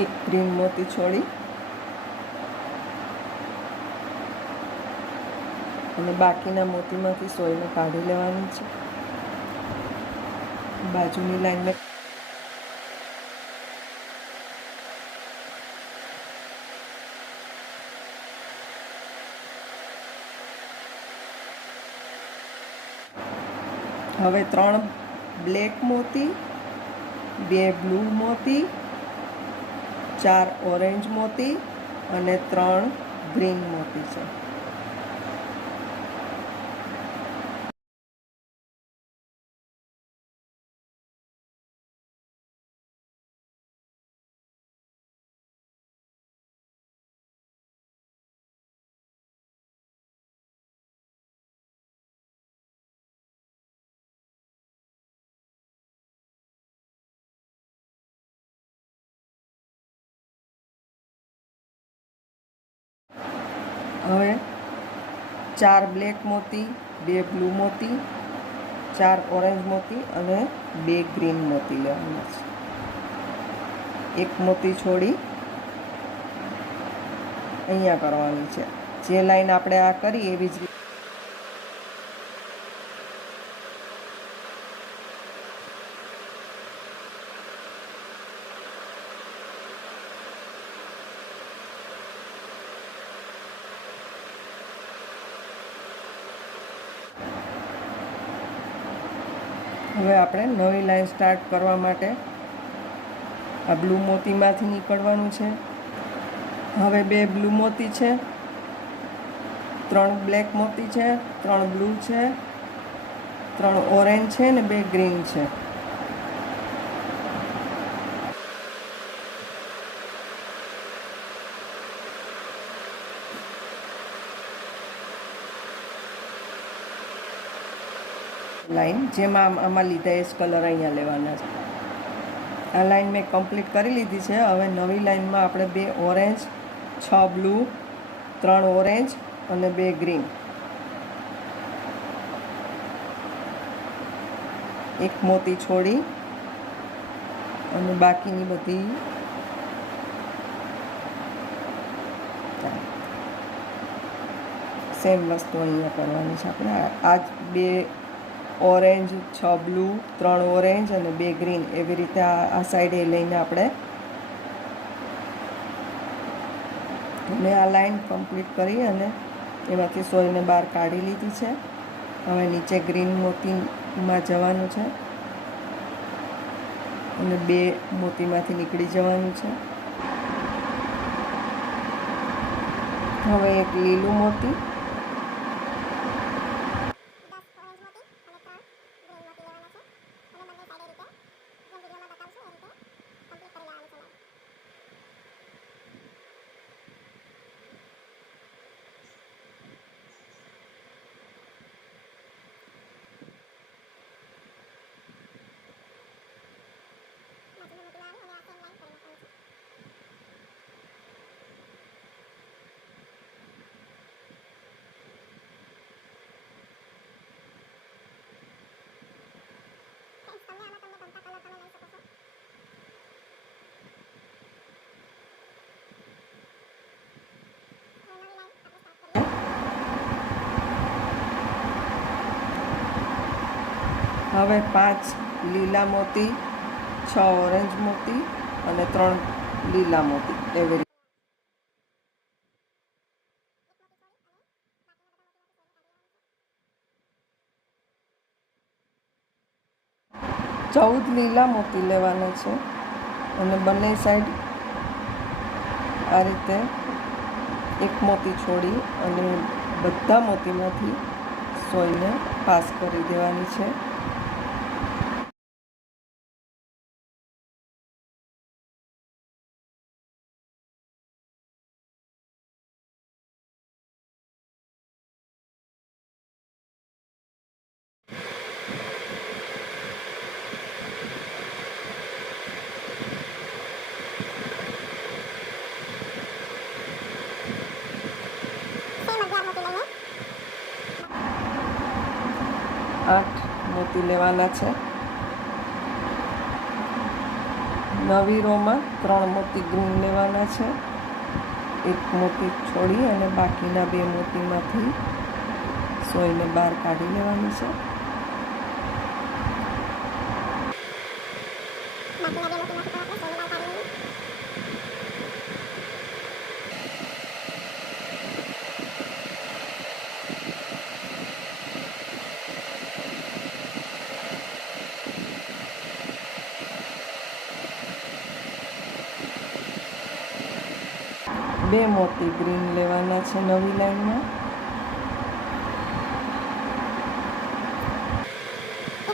એક ગ્રીન મોતી છોડી. અને બાકીના મોતીમાંથી સોયને કાઢી લેવાની છે. બાજુની લાઈનમાં હવે ત્રણ બ્લેક મોતી, બે બ્લુ મોતી ચાર ઓરેન્જ મોતી અને ત્રણ ગ્રીન મોતી છે. હવે ચાર બ્લેક મોતી, બે બ્લુ મોતી, ચાર ઓરેન્જ મોતી અને બે ગ્રીન મોતી લેવાના છે. એક મોતી છોડી અહીંયા કરવાની છે. જે લાઈન આપણે આ કરી એવી જ રીતે હવે આપણે નવી લાઈન સ્ટાર્ટ કરવા માટે આ બ્લુ મોતીમાંથી નીકળવાનું છે. હવે બે બ્લુ મોતી છે, ત્રણ બ્લેક મોતી છે, ત્રણ બ્લુ છે, ત્રણ ઓરેન્જ છે ને બે ગ્રીન છે. લાઈન, જેમાં આમાં લીધા એ જ કલર અહીંયા લેવાના છે. આ લાઈન મેં કમ્પ્લીટ કરી લીધી છે. હવે નવી લાઈનમાં આપણે બે ઓરેન્જ, છ બ્લુ, ત્રણ ઓરેન્જ અને બે ગ્રીન. એક મોતી છોડી અને બાકીની બધી સેમ વસ્તુ અહીંયા કરવાની છે આપણે. આ- જ બે ઓરેન્જ, છ બ્લુ, ત્રણ ઓરેન્જ અને બે ગ્રીન. એવી રીતે આ સાઈડ સાઈડે લઈને આપણે મેં આ લાઈન કમ્પ્લીટ કરી અને એમાંથી સોયને બહાર કાઢી લીધી છે. હવે નીચે ગ્રીન મોતીમાં જવાનું છે. અને બે મોતીમાંથી નીકળી જવાનું છે. હવે એક લીલું મોતી હવે પાંચ લીલા મોતી, છ ઓરેન્જ મોતી અને ત્રણ લીલા મોતી. એવી ચૌદ લીલા મોતી લેવાના છે અને બંને સાઈડ આ રીતે એક મોતી છોડી અને બધા મોતીમાંથી સોયને પાસ કરી દેવાની છે. આઠ મોતી લેવાના છે. નવી રોમાં ત્રણ મોતી ગ્રીન લેવાના છે. એક મોતી છોડી અને બાકીના બે મોતીમાંથી સોયને બહાર કાઢી લેવાની છે. બે મોતી ગ્રીન લેવાના છે નવી લાઈનમાં. તો